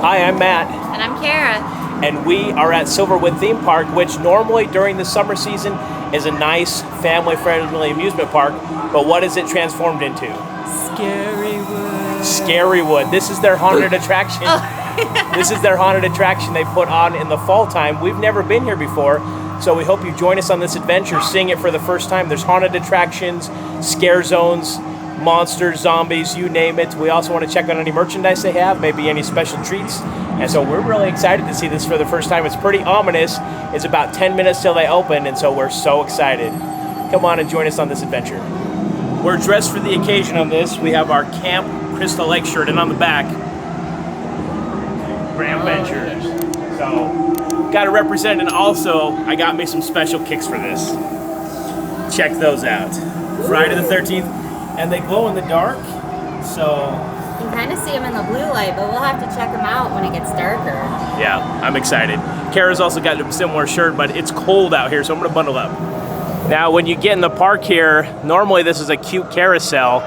Hi, I'm Matt. And I'm Kara. And we are at Silverwood Theme Park, which normally during the summer season is a nice family-friendly amusement park. But what is it transformed into? Scarywood. Scarywood. This is their haunted attraction. This is their haunted attraction they put on in the fall time. We've never been here before, so we hope you join us on this adventure, seeing it for the first time. There's haunted attractions, scare zones, monsters, zombies, you name it. We also want to check out any merchandise they have, maybe any special treats. And so we're really excited to see this for the first time. It's pretty ominous. It's about 10 minutes till they open, and so we're so excited. Come on and join us on this adventure. We're dressed for the occasion on this. We have our Camp Crystal Lake shirt, and on the back, Grand Ventures. So, got to represent, and also, I got me some special kicks for this. Check those out. Friday the 13th, and they glow in the dark, so... You can kind of see them in the blue light, but we'll have to check them out when it gets darker. Yeah, I'm excited. Kara's also got a similar shirt, but it's cold out here, so I'm gonna bundle up. Now, when you get in the park here, normally this is a cute carousel,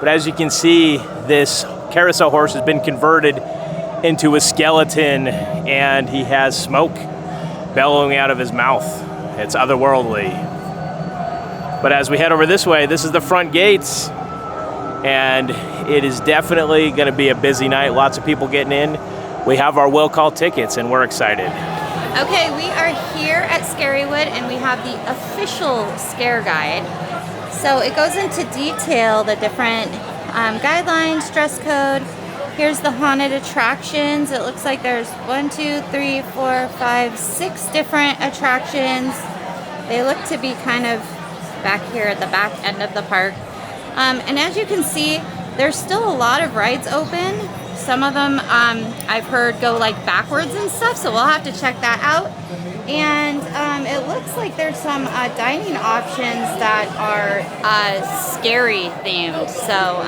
but as you can see, this carousel horse has been converted into a skeleton, and he has smoke bellowing out of his mouth. It's otherworldly. But as we head over this way, this is the front gates, and it is definitely going to be a busy night. Lots of people getting in. We have our will call tickets, and we're excited. Okay, we are here at Scarywood, and we have the official scare guide. So it goes into detail, the different guidelines, dress code. Here's the haunted attractions. It looks like there's 1, 2, 3, 4, 5, 6 different attractions. They look to be kind of back here at the back end of the park. And as you can see, there's still a lot of rides open. Some of them I've heard go like backwards and stuff, so we'll have to check that out. And it looks like there's some dining options that are scary themed, so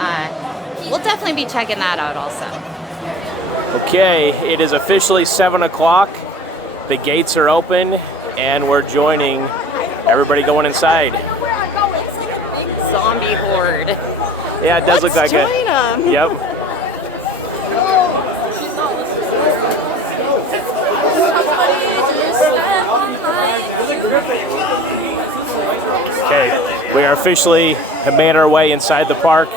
we'll definitely be checking that out also. Okay, it is officially 7 o'clock. The gates are open, and we're joining everybody going inside. Zombie horde. Yeah, it does look like join them. Yep. Okay, we are officially have made our way inside the park.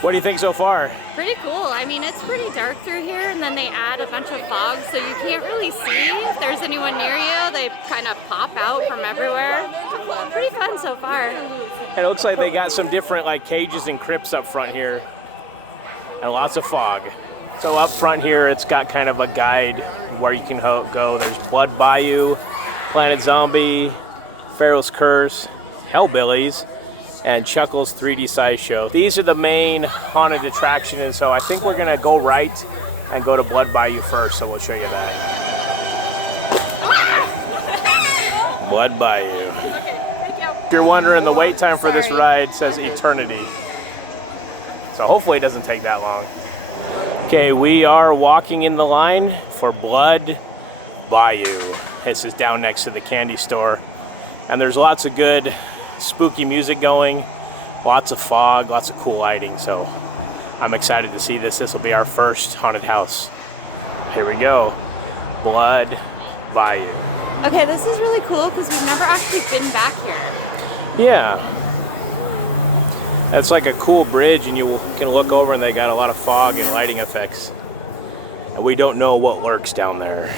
What do you think so far? Pretty cool. I mean, it's pretty dark through here, and then they add a bunch of fog, so you can't really see if there's anyone near you. They kind of pop out from everywhere. Pretty fun so far. And it looks like they got some different like cages and crypts up front here, and lots of fog. So up front here, it's got kind of a guide where you can go. There's Blood Bayou, Planet Zombie, Pharaohs Curse, Hillbillies, and Chuckles 3D Sideshow. These are the main haunted attractions, and so I think we're gonna go right and go to Blood Bayou first, so we'll show you that. Blood Bayou. If you're wondering, the wait time for this ride says eternity. So hopefully it doesn't take that long. Okay, we are walking in the line for Blood Bayou. This is down next to the candy store. And there's lots of good spooky music going, lots of fog, lots of cool lighting, so I'm excited to see this. This will be our first haunted house. Here we go, Blood Bayou. Okay, this is really cool because we've never actually been back here. Yeah. It's like a cool bridge, and you can look over and they got a lot of fog and lighting effects. And we don't know what lurks down there.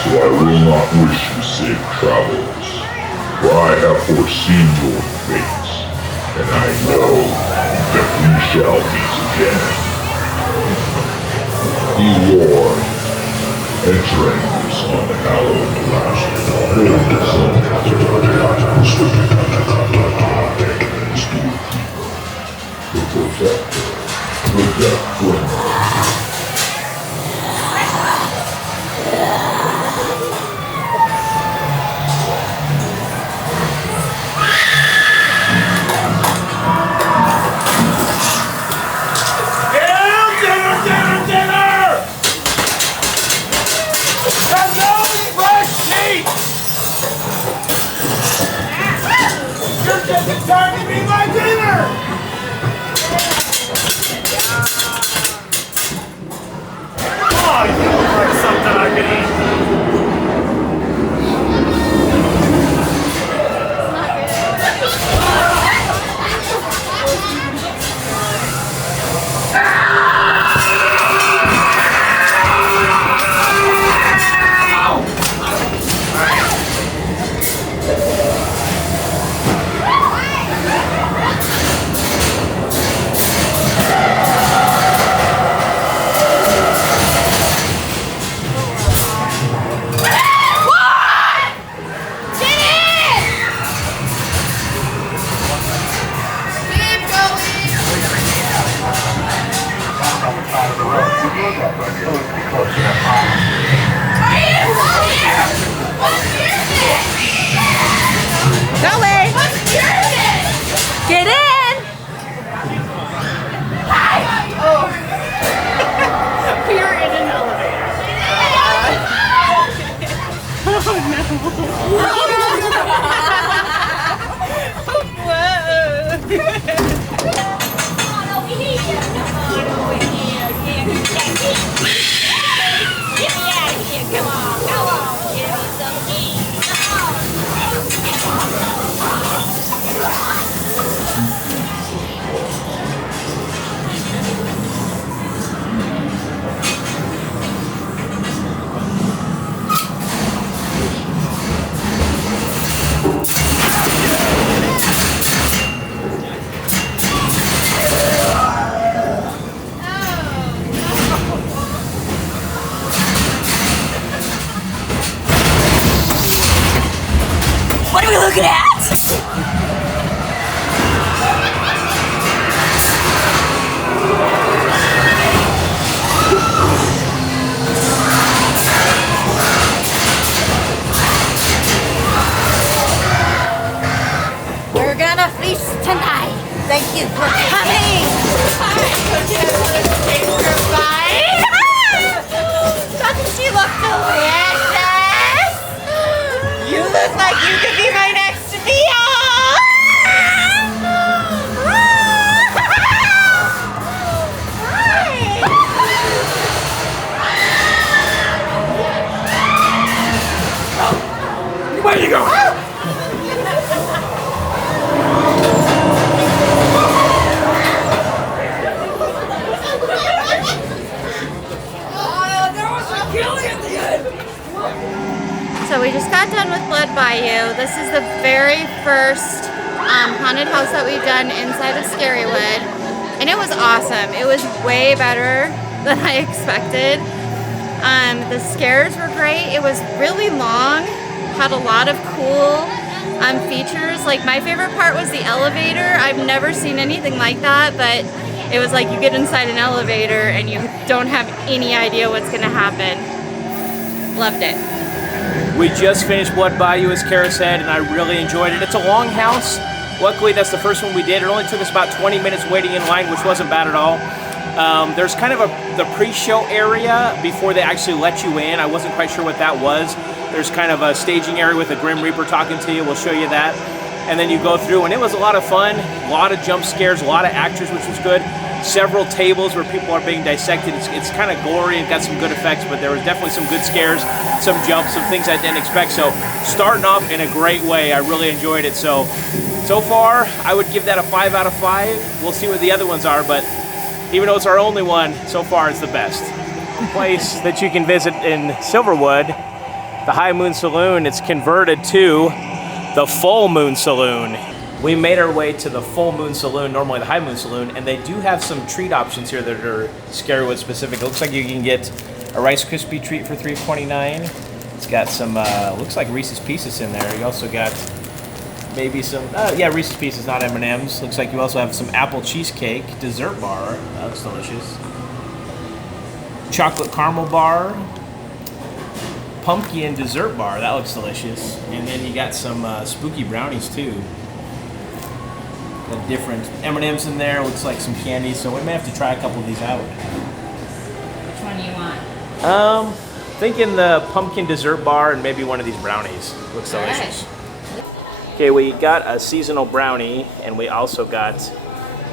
So I will not wish you safe travels, for I have foreseen your fate, and I know that we shall meet again. Be warned, strangers unhallowed last the protector, the death bringer. Time to be my dinner! Oh, you look like something I could eat. Go away! Get in! Oh. We are in an elevator. Oh no. Get me out of here, come on, give me some heat, What are we looking at? We're gonna feast tonight. Thank you for coming. Goodbye. Doesn't she look delicious? You look like you could be my next meal. Where you going? So we just got done with Blood Bayou. This is the very first haunted house that we've done inside of Scarywood. And it was awesome. It was way better than I expected. The scares were great. It was really long, had a lot of cool features. Like my favorite part was the elevator. I've never seen anything like that, but it was like you get inside an elevator and you don't have any idea what's gonna happen. Loved it. We just finished Blood Bayou, as Kara said, and I really enjoyed it. It's a long house. Luckily, that's the first one we did. It only took us about 20 minutes waiting in line, which wasn't bad at all. There's kind of the pre-show area before they actually let you in. I wasn't quite sure what that was. There's kind of a staging area with a Grim Reaper talking to you. We'll show you that. And then you go through, and it was a lot of fun. A lot of jump scares, a lot of actors, which was good. Several tables where people are being dissected. It's kind of gory and got some good effects, but there was definitely some good scares, some jumps, some things I didn't expect. So starting off in a great way, I really enjoyed it. So far, I would give that a 5 out of 5. We'll see what the other ones are, but even though it's our only one, so far it's the best. Place that you can visit in Silverwood, the High Moon Saloon, it's converted to the Full Moon Saloon. We made our way to the Full Moon Saloon, normally the High Moon Saloon, and they do have some treat options here that are Scarywood specific. It looks like you can get A Rice Krispie treat for $3.29. It's got some, looks like Reese's Pieces in there. You also got maybe some, yeah, Reese's Pieces, not M&M's. Looks like you also have some apple cheesecake dessert bar. That looks delicious. Chocolate caramel bar. Pumpkin dessert bar. That looks delicious. And then you got some spooky brownies too. Got different M&M's in there. Looks like some candy. So we may have to try a couple of these out. Which one do you want? Thinking the pumpkin dessert bar and maybe one of these brownies. Looks delicious. Okay, we got a seasonal brownie and we also got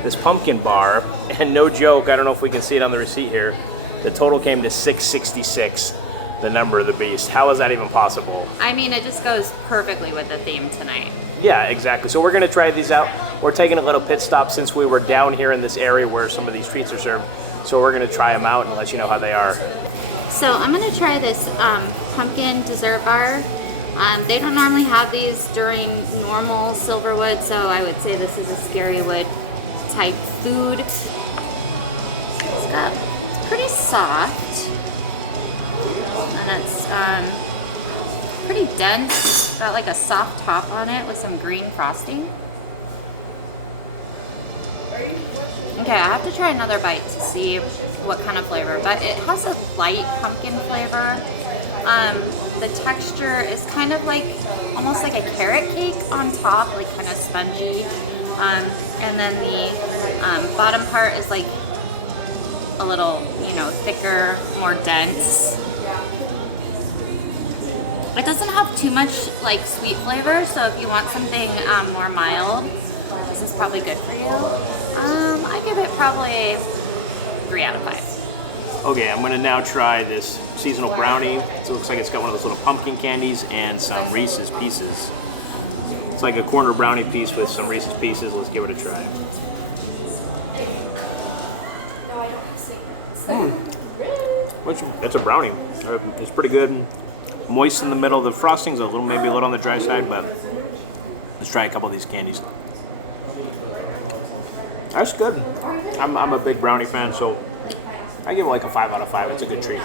this pumpkin bar. And no joke, I don't know if we can see it on the receipt here. The total came to $6.66, the number of the beast. How is that even possible? I mean, it just goes perfectly with the theme tonight. Yeah, exactly. So we're gonna try these out. We're taking a little pit stop since we were down here in this area where some of these treats are served. So we're gonna try them out and let you know how they are. So I'm gonna try this pumpkin dessert bar. They don't normally have these during normal Silverwood, so I would say this is a Scarywood type food. It's pretty soft, and it's pretty dense. Got like a soft top on it with some green frosting. Okay, I have to try another bite to see what kind of flavor, but it has a light pumpkin flavor. The texture is kind of like, almost like a carrot cake on top, like kind of spongy. And then the bottom part is like a little, you know, thicker, more dense. It doesn't have too much like sweet flavor, so if you want something more mild, this is probably good for you. I give it probably 3 out of 5. Okay, I'm gonna now try this seasonal brownie. So it looks like it's got one of those little pumpkin candies and some Reese's Pieces. It's like a corner brownie piece with some Reese's Pieces. Let's give it a try. That's a brownie. It's pretty good. Moist in the middle. The frosting's a little, maybe a little on the dry side, but let's try a couple of these candies. That's good. I'm a big brownie fan, so I give it like a 5 out of 5. It's a good treat.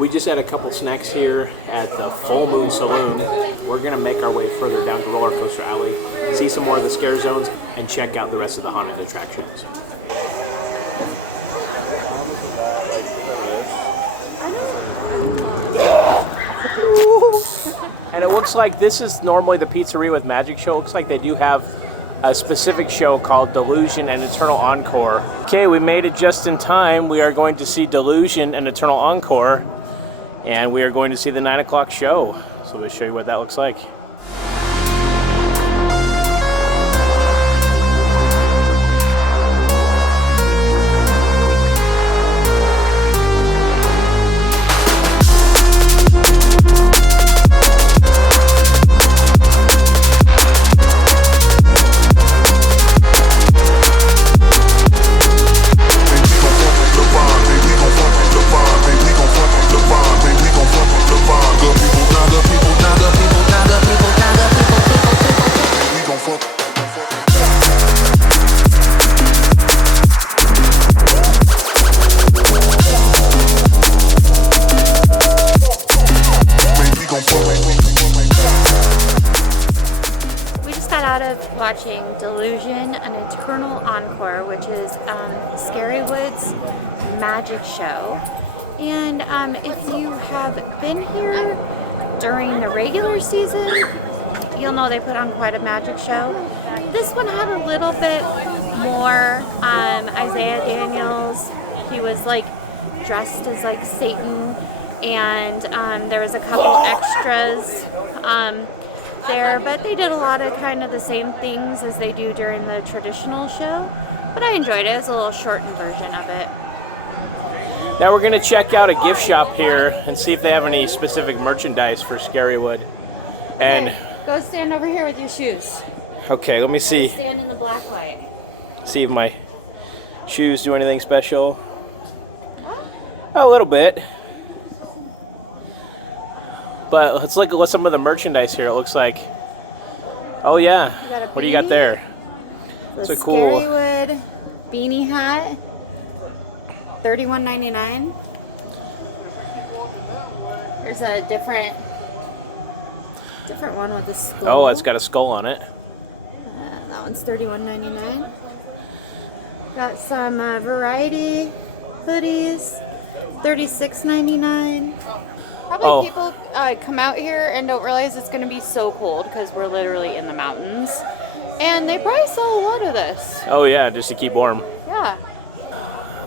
We just had a couple snacks here at the Full Moon Saloon. We're gonna make our way further down to Roller Coaster Alley, see some more of the scare zones, and check out the rest of the haunted attractions. And it looks like this is normally the Pizzeria with Magic show. It looks like they do have a specific show called Delusion and Eternal Encore. Okay, we made it just in time. We are going to see Delusion and Eternal Encore, and we are going to see the 9 o'clock show. So we'll show you what that looks like. Watching Delusion, an Eternal Encore, which is Scarywood's magic show. And if you have been here during the regular season, you'll know they put on quite a magic show. This one had a little bit more Isaiah Daniels. He was like dressed as like Satan, and there was a couple extras there, but they did a lot of kind of the same things as they do during the traditional show. But I enjoyed it. It's a little shortened version of it. Now we're going to check out a gift shop here and see if they have any specific merchandise for Scarywood. And okay, go stand over here with your shoes. Okay, let me see. Stand in the black light. See if my shoes do anything special. A little bit. But let's look at some of the merchandise here. It looks like, oh yeah, what do you got there? It's a cool Scarywood beanie hat, $31.99. There's a different one with a skull. Oh, it's got a skull on it. That one's $31.99. Got some variety hoodies, $36.99. Probably people come out here and don't realize it's going to be so cold because we're literally in the mountains. And they probably sell a lot of this. Oh yeah, just to keep warm. Yeah.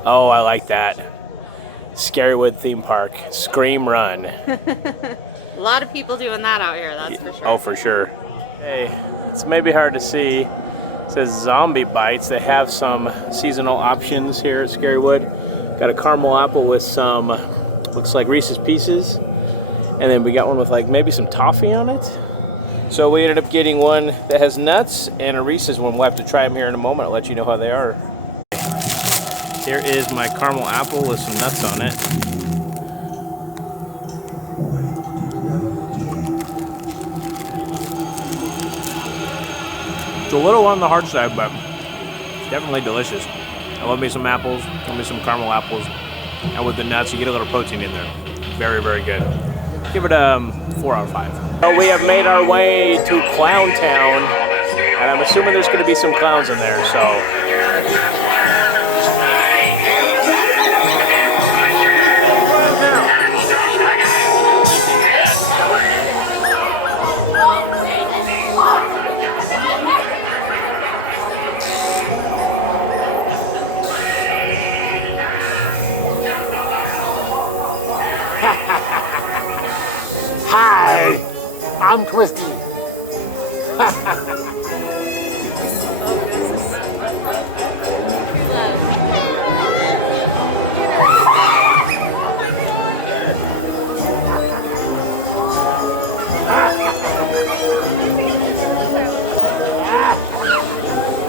Oh, I like that. Scarywood theme park. Scream Run. A lot of people doing that out here, that's for sure. Oh, for sure. Hey, it's maybe hard to see. It says zombie bites. They have some seasonal options here at Scarywood. Got a caramel apple with some, looks like Reese's Pieces. And then we got one with like maybe some toffee on it. So we ended up getting one that has nuts and a Reese's one. We'll have to try them here in a moment. I'll let you know how they are. Here is my caramel apple with some nuts on it. It's a little on the hard side, but it's definitely delicious. I love me some apples, love me some caramel apples. And with the nuts, you get a little protein in there. Very, very good. Give it a 4 out of 5. So we have made our way to Clown Town, and I'm assuming there's going to be some clowns in there, so. Hi, I'm Twisty.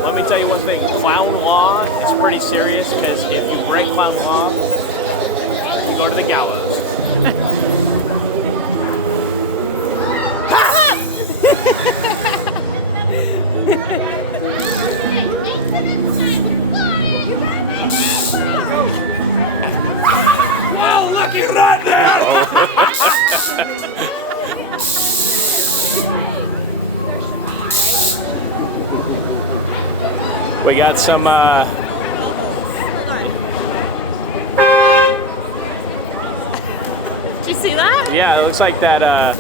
Let me tell you one thing, clown law is pretty serious because if you break clown law, you go to the gallows. Whoa, looky right there! We got some, Did you see that? yeah, it looks like that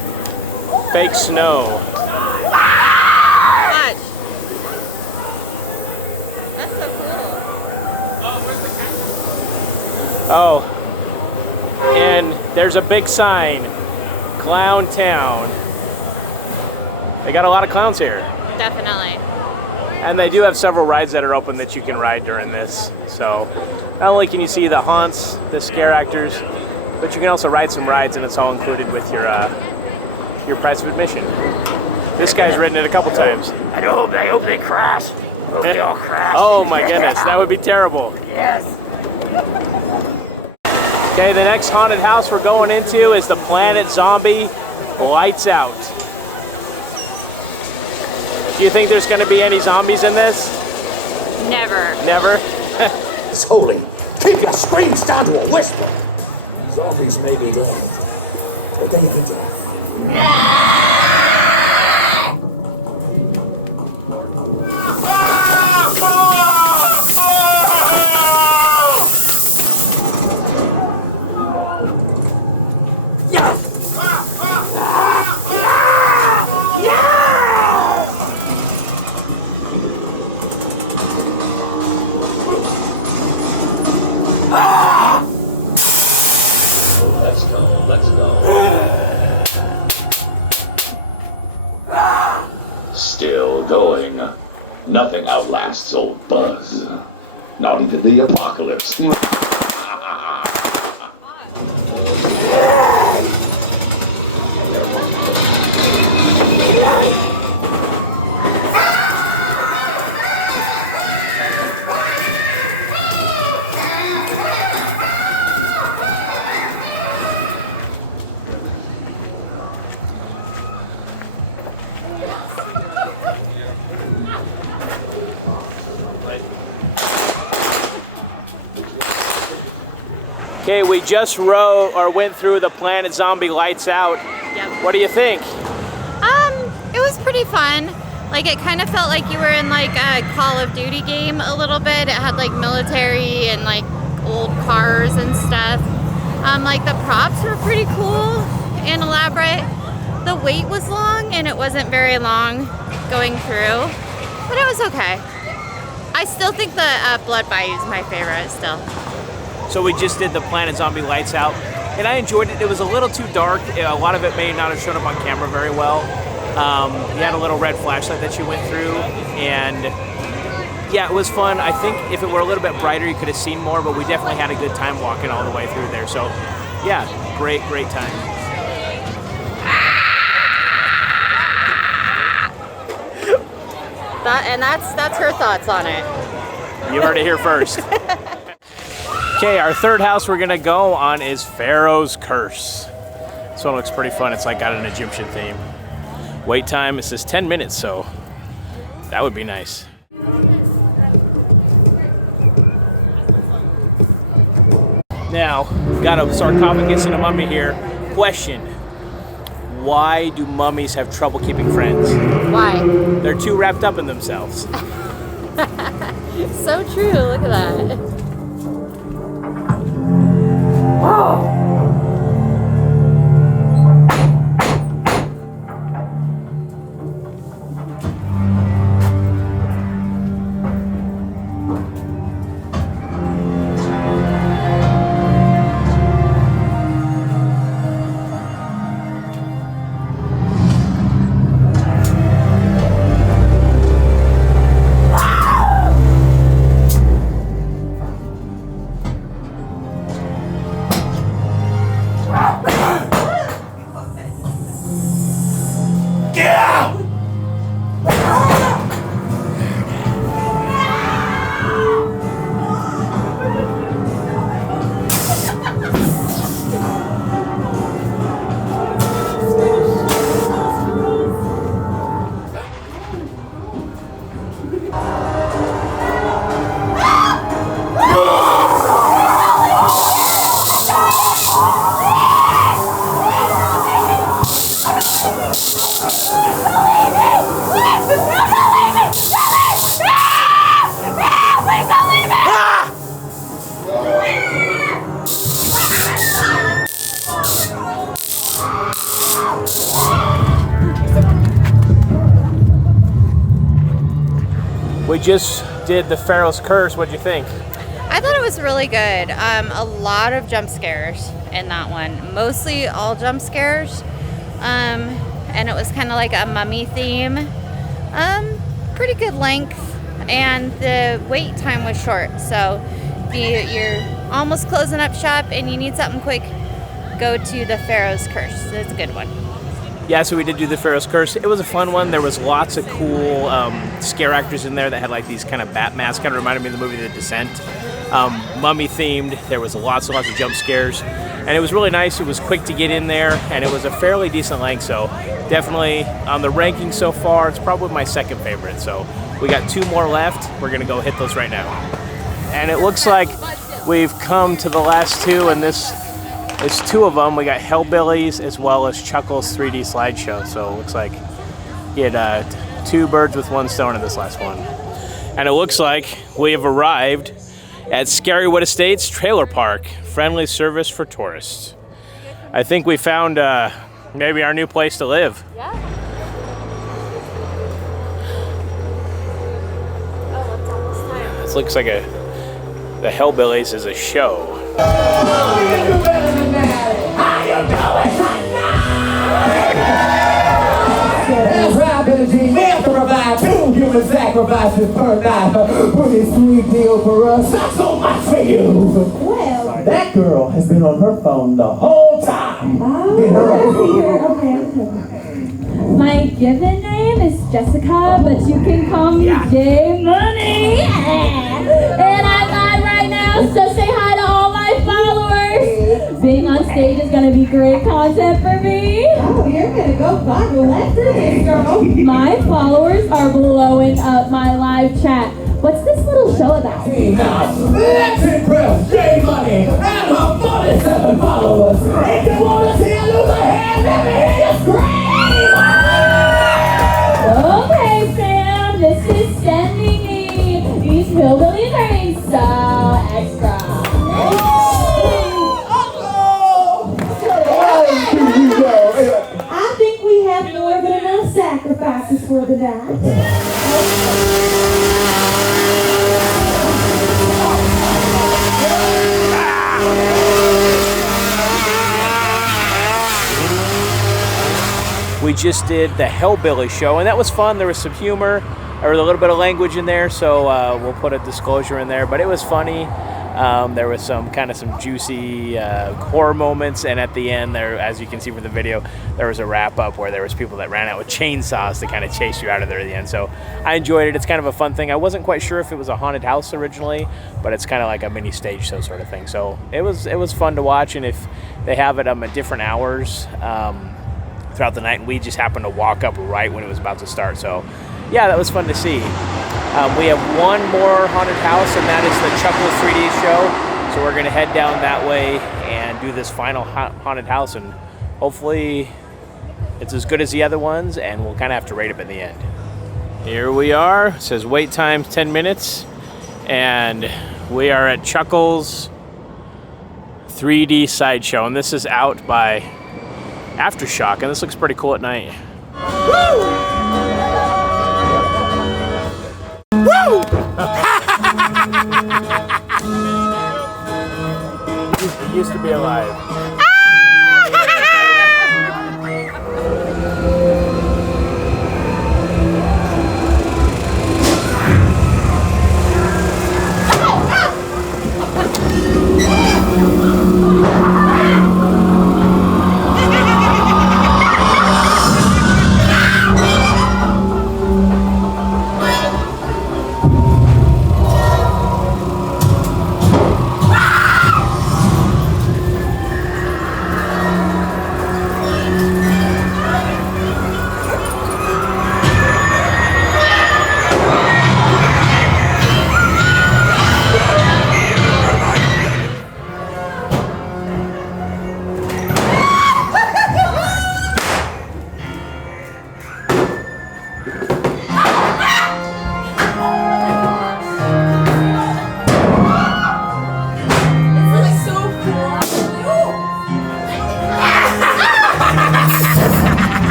fake snow. Watch. That's so cool. Oh, and there's a big sign, Clown Town. They got a lot of clowns here. Definitely. And they do have several rides that are open that you can ride during this. So not only can you see the haunts, the scare actors, but you can also ride some rides, and it's all included with your price of admission. This guy's ridden it a couple times. I hope they crash. Hope they all crash. Oh my goodness, that would be terrible. Yes. Okay, the next haunted house we're going into is the Planet Zombie Lights Out. Do you think there's going to be any zombies in this? Never. Never? Holy, keep your screams down to a whisper. Zombies may be dead, but they be dead. Let's go. Still going. Nothing outlasts old Buzz. Not even the apocalypse. Okay, we just went through the Planet Zombie Lights Out. Yep. What do you think? It was pretty fun. Like, it kind of felt like you were in like a Call of Duty game a little bit. It had like military and like old cars and stuff. Like the props were pretty cool and elaborate. The wait was long and it wasn't very long going through, but it was okay. I still think the Blood Bayou is my favorite still. So we just did the Planet Zombie Lights Out, and I enjoyed it. It was a little too dark. A lot of it may not have shown up on camera very well. You had a little red flashlight that you went through, and yeah, it was fun. I think if it were a little bit brighter, you could have seen more, but we definitely had a good time walking all the way through there. So yeah, great time. That's her thoughts on it. You heard it here first. Okay, our third house we're gonna go on is Pharaohs Curse. This one looks pretty fun. It's like got an Egyptian theme. Wait time, it says 10 minutes, so that would be nice. Now, got a sarcophagus and a mummy here. Question, why do mummies have trouble keeping friends? Why? They're too wrapped up in themselves. So true, look at that. We just did the Pharaohs Curse. What'd you think? I thought it was really good. A lot of jump scares in that one. Mostly all jump scares. And it was kind of like a mummy theme. Pretty good length. And the wait time was short. So if you're almost closing up shop and you need something quick, go to the Pharaohs Curse. It's a good one. Yeah, so we did do the Pharaohs Curse. It was a fun one. There was lots of cool scare actors in there that had like these kind of bat masks. Kind of reminded me of the movie The Descent. Mummy themed. There was lots and lots of jump scares. And it was really nice. It was quick to get in there, and it was a fairly decent length. So definitely on the ranking so far, it's probably my second favorite. So we got 2 more left. We're gonna go hit those right now. And it looks like we've come to the last 2, and this is 2 of them. We got Hillbillies as well as Chuckles 3D Slideshow. So it looks like you had 2 birds with 1 stone in this last one. And it looks like we have arrived at Scarywood Estates Trailer Park, friendly service for tourists. I think we found maybe our new place to live. Yeah. This looks like the Hillbillies is a show. We have to provide 2 human sacrifices per night. Pretty sweet deal for us, not so much for you. Well, That girl has been on her phone the whole time. okay. My given name is Jessica, but you can call me J Money. And I'm live right now, so say hi to all my followers. Being on stage is gonna be great content for me. Oh, you're gonna go viral after this, girl. My followers are blowing up my live chat. What's this little show about? Hey, now, let's impress J Money and her money. 47 followers. If you wanna see a loser hand, let me hear you scream! Okay, fam, this is Standing E. These hillbillies are being so extra. I think we have more than enough sacrifices for the night. We just did the Hillbilly show, and that was fun. There was some humor, there was a little bit of language in there, so we'll put a disclosure in there, but it was funny. There was some juicy horror moments, and at the end there, as you can see from the video, there was a wrap up where there was people that ran out with chainsaws to kind of chase you out of there at the end. So I enjoyed it. It's kind of a fun thing. I wasn't quite sure if it was a haunted house originally, but it's kind of like a mini stage show sort of thing. So it was fun to watch, and if they have it at different hours throughout the night, and we just happened to walk up right when it was about to start. So yeah, that was fun to see. We have one more haunted house, and that is the Chuckles 3D show. So we're going to head down that way and do this final haunted house, and hopefully it's as good as the other ones, and we'll kind of have to rate them in the end. Here we are. It says wait time 10 minutes, and we are at Chuckles 3D Sideshow, and this is out by Aftershock, and this looks pretty cool at night. Woo! Woo! He used to be alive.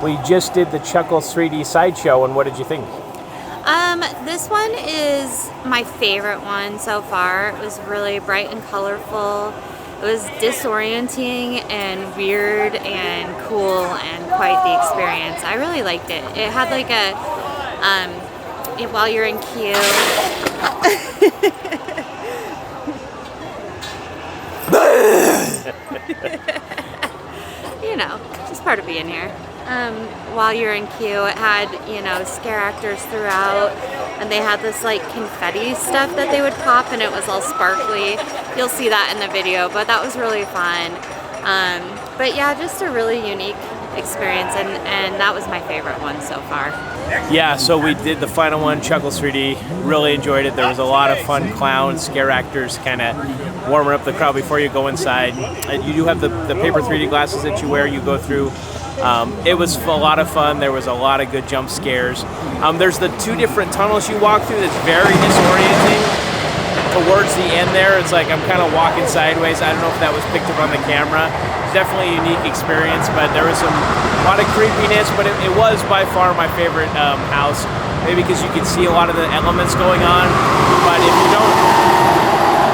We just did the Chuckles 3D Sideshow, and what did you think? This one is my favorite one so far. It was really bright and colorful. It was disorienting and weird and cool and quite the experience. I really liked it. It had like a, while you're in queue. You know, just part of being here. While you're in queue, it had, you know, scare actors throughout, and they had this like confetti stuff that they would pop, and it was all sparkly. You'll see that in the video, but that was really fun. But yeah, just a really unique experience, and that was my favorite one so far. Yeah, so we did the final one, Chuckles 3D. Really enjoyed it. There was a lot of fun clowns, scare actors, kind of warming up the crowd before you go inside. And you do have the paper 3D glasses that you wear, you go through. It was a lot of fun. There was a lot of good jump scares. There's the 2 different tunnels you walk through that's very disorienting. Towards the end there, it's like I'm kind of walking sideways. I don't know if that was picked up on the camera. It's definitely a unique experience, but there was a lot of creepiness, but it was by far my favorite house. Maybe because you could see a lot of the elements going on, but if you don't,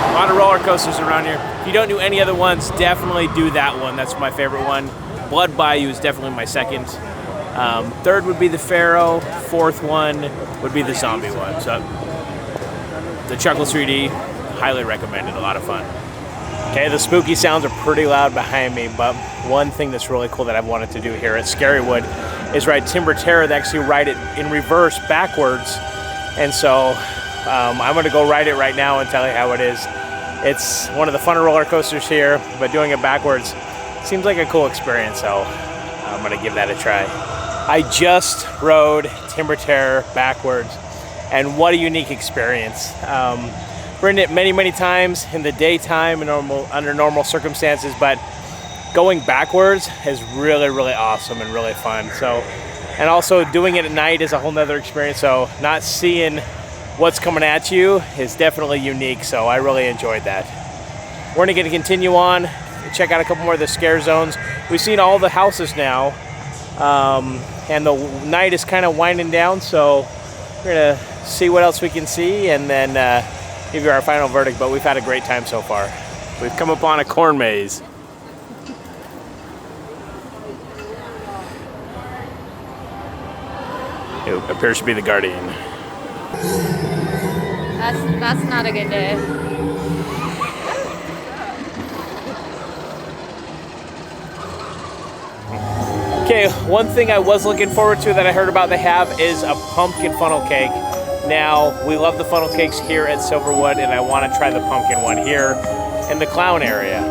a lot of roller coasters around here. If you don't do any other ones, definitely do that one. That's my favorite one. Blood Bayou is definitely my second. Third would be the Pharaoh. Fourth one would be the zombie one. So the Chuckles 3D, highly recommended, a lot of fun. Okay, the spooky sounds are pretty loud behind me, but one thing that's really cool that I've wanted to do here at Scarywood is ride Tera. They actually ride it in reverse backwards, and so I'm gonna go ride it right now and tell you how it is. It's one of the funner roller coasters here, but doing it backwards seems like a cool experience, so I'm gonna give that a try. I just rode Tera backwards, and what a unique experience. Ridden it many times in the daytime and under normal circumstances, but going backwards is really awesome and really fun. So, and also doing it at night is a whole nother experience, so not seeing what's coming at you is definitely unique, so I really enjoyed that. We're gonna continue on, check out a couple more of the scare zones. We've seen all the houses now, and the night is kind of winding down, so we're gonna see what else we can see and then give you our final verdict, but we've had a great time so far. We've come upon a corn maze. It appears to be the Guardian. That's not a good day. Okay, one thing I was looking forward to that I heard about they have is a pumpkin funnel cake. Now, we love the funnel cakes here at Silverwood, and I want to try the pumpkin one here in the clown area.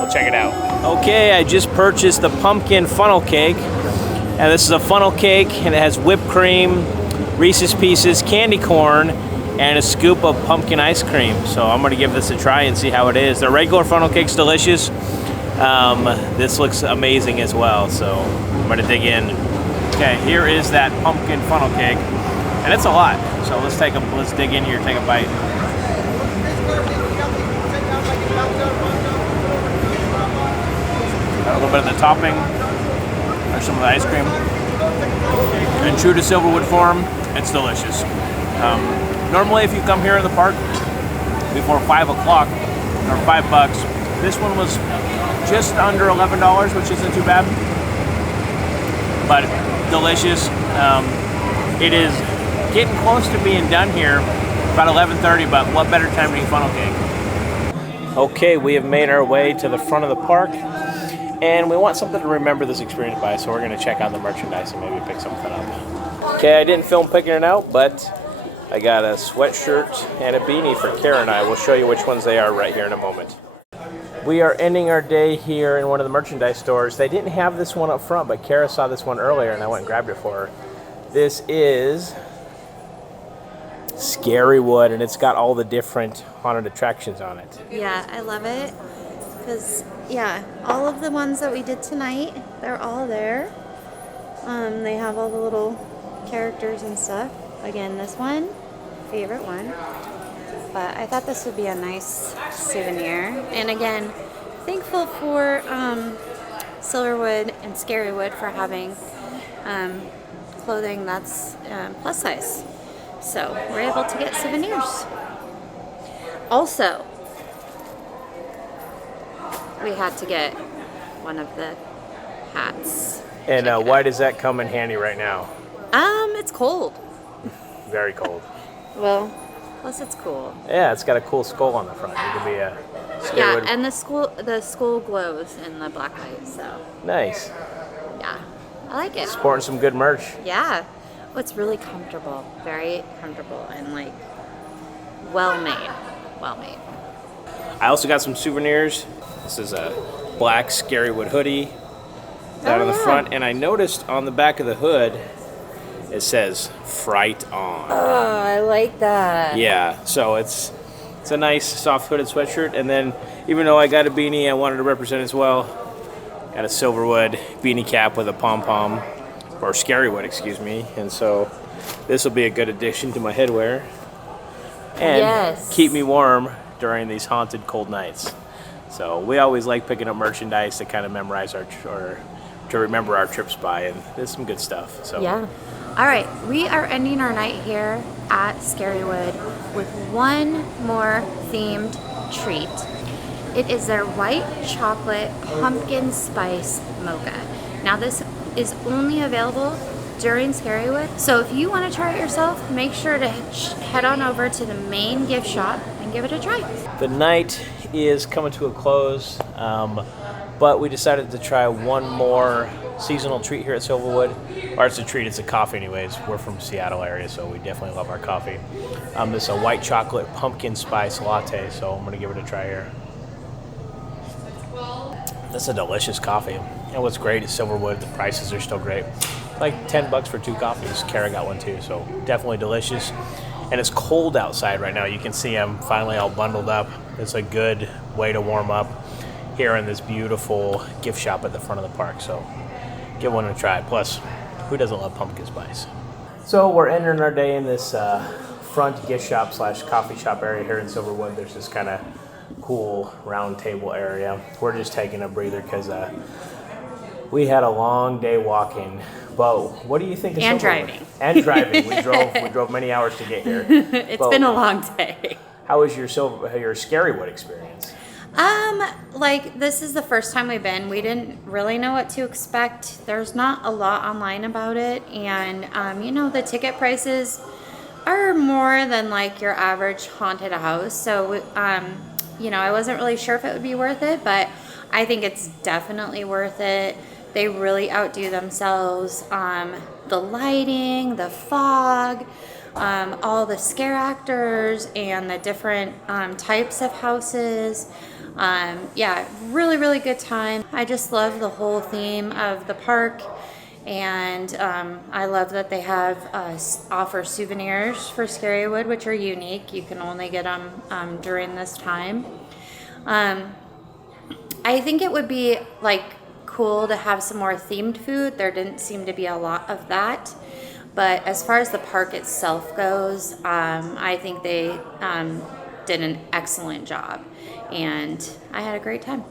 We'll check it out. Okay, I just purchased the pumpkin funnel cake, and this is a funnel cake, and it has whipped cream, Reese's Pieces, candy corn, and a scoop of pumpkin ice cream. So I'm gonna give this a try and see how it is. The regular funnel cake's delicious. This looks amazing as well, so I'm gonna dig in. Okay, here is that pumpkin funnel cake, and it's a lot. So let's dig in here, take a bite. Got a little bit of the topping. There's some of the ice cream. And true to Silverwood form, it's delicious. Normally, if you come here in the park before 5 o'clock, or $5, this one was just under $11, which isn't too bad, but delicious. It is getting close to being done here, about 11:30, but what better time to eat funnel cake? Okay, we have made our way to the front of the park, and we want something to remember this experience by, so we're gonna check out the merchandise and maybe pick something up. Okay, I didn't film picking it out, but I got a sweatshirt and a beanie for Kara and I. We'll show you which ones they are right here in a moment. We are ending our day here in one of the merchandise stores. They didn't have this one up front, but Kara saw this one earlier and I went and grabbed it for her. This is Scarywood, and it's got all the different haunted attractions on it. Yeah, I love it because, yeah, all of the ones that we did tonight, they're all there. They have all the little characters and stuff. Again, this one, favorite one. But I thought this would be a nice souvenir. And again, thankful for Silverwood and Scarywood for having clothing that's plus size. So we're able to get souvenirs. Also, we had to get one of the hats. And why does that come in handy right now? It's cold. Very cold. Well, plus it's cool. Yeah, it's got a cool skull on the front. It could be a Scarywood. Yeah, and the skull glows in the black light, so. Nice. Yeah, I like it. Sporting some good merch. Yeah. Oh, it's really comfortable. Very comfortable and like well made. Well made. I also got some souvenirs. This is a black Scarywood hoodie. Down on the front, and I noticed on the back of the hood it says "Fright On." Oh, I like that. Yeah, so it's a nice soft hooded sweatshirt, and then even though I got a beanie, I wanted to represent as well. Got a Silverwood beanie cap with a pom-pom, or Scarywood, excuse me, and so this will be a good addition to my headwear and keep me warm during these haunted cold nights. So we always like picking up merchandise to kind of memorize or to remember our trips by, and there's some good stuff. So yeah. All right, we are ending our night here at Scarywood with one more themed treat. It is their white chocolate pumpkin spice mocha. Now this is only available during Scarywood, so if you want to try it yourself, make sure to head on over to the main gift shop and give it a try. The night is coming to a close, but we decided to try one more seasonal treat here at Silverwood. Or it's a treat, it's a coffee anyways. We're from Seattle area, so we definitely love our coffee. This is a white chocolate pumpkin spice latte, so I'm gonna give it a try here. This is a delicious coffee. And what's great is Silverwood, the prices are still great. Like 10 bucks for 2 coffees. Tera got one too, so definitely delicious. And it's cold outside right now. You can see I'm finally all bundled up. It's a good way to warm up here in this beautiful gift shop at the front of the park. So give one a try. Plus, who doesn't love pumpkin spice? So we're entering our day in this front gift shop / coffee shop area here in Silverwood. There's this kind of cool round table area. We're just taking a breather because we had a long day walking. But what do you think of And Silverwood? driving. And driving. We drove many hours to get here. It's been a long day. How was your Scarywood experience? Like this is the first time we've been. We didn't really know what to expect. There's not a lot online about it, and you know, the ticket prices are more than like your average haunted house. So you know, I wasn't really sure if it would be worth it, but I think it's definitely worth it. They really outdo themselves. The lighting, the fog, all the scare actors, and the different types of houses. Yeah, really, really good time. I just love the whole theme of the park, and I love that they have offer souvenirs for Scarywood, which are unique. You can only get them during this time. I think it would be like cool to have some more themed food. There didn't seem to be a lot of that. But as far as the park itself goes, I think they did an excellent job, and I had a great time.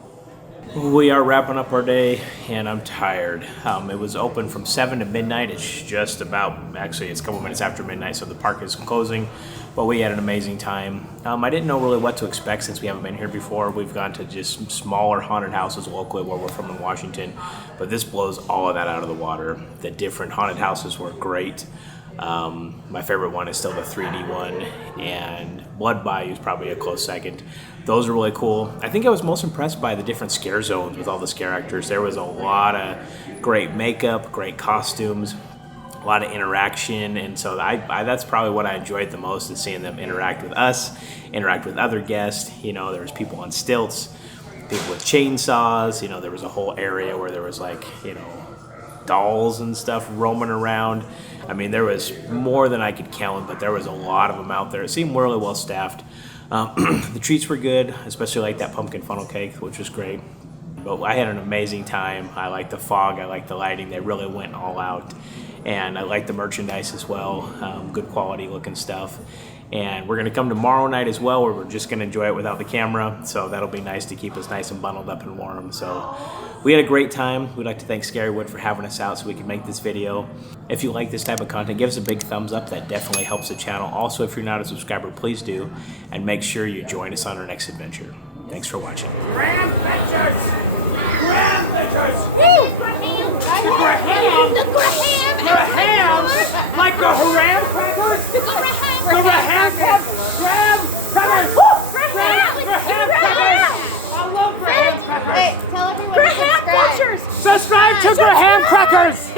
We are wrapping up our day, and I'm tired. It was open from 7 to midnight. It's just about, actually, it's a couple minutes after midnight, so the park is closing. But we had an amazing time. I didn't know really what to expect since we haven't been here before. We've gone to just smaller haunted houses locally where we're from in Washington, but this blows all of that out of the water. The different haunted houses were great. My favorite one is still the 3D one, and Blood Bayou is probably a close second. Those are really cool. I think I was most impressed by the different scare zones with all the scare actors. There was a lot of great makeup, great costumes, a lot of interaction, and so that's probably what I enjoyed the most, is seeing them interact with us, interact with other guests. You know, there was people on stilts, people with chainsaws. You know, there was a whole area where there was like, you know, dolls and stuff roaming around. I mean, there was more than I could count, but there was a lot of them out there. It seemed really well staffed. The treats were good, especially like that pumpkin funnel cake, which was great. But I had an amazing time. I liked the fog, I liked the lighting. They really went all out. And I liked the merchandise as well, good quality looking stuff. And we're gonna come tomorrow night as well, where we're just gonna enjoy it without the camera. So that'll be nice to keep us nice and bundled up and warm. So we had a great time. We'd like to thank Scarywood for having us out so we could make this video. If you like this type of content, give us a big thumbs up. That definitely helps the channel. Also, if you're not a subscriber, please do. And make sure you join us on our next adventure. Thanks for watching. Grand pictures! Grand pictures! The Graham! Grahams? Like the Haram crackers? The Graham! The Graham crackers! Graham crackers! Graham crackers! I love Graham crackers! Hey, tell everyone Graham to subscribe. Butchers! Subscribe to Graham crackers!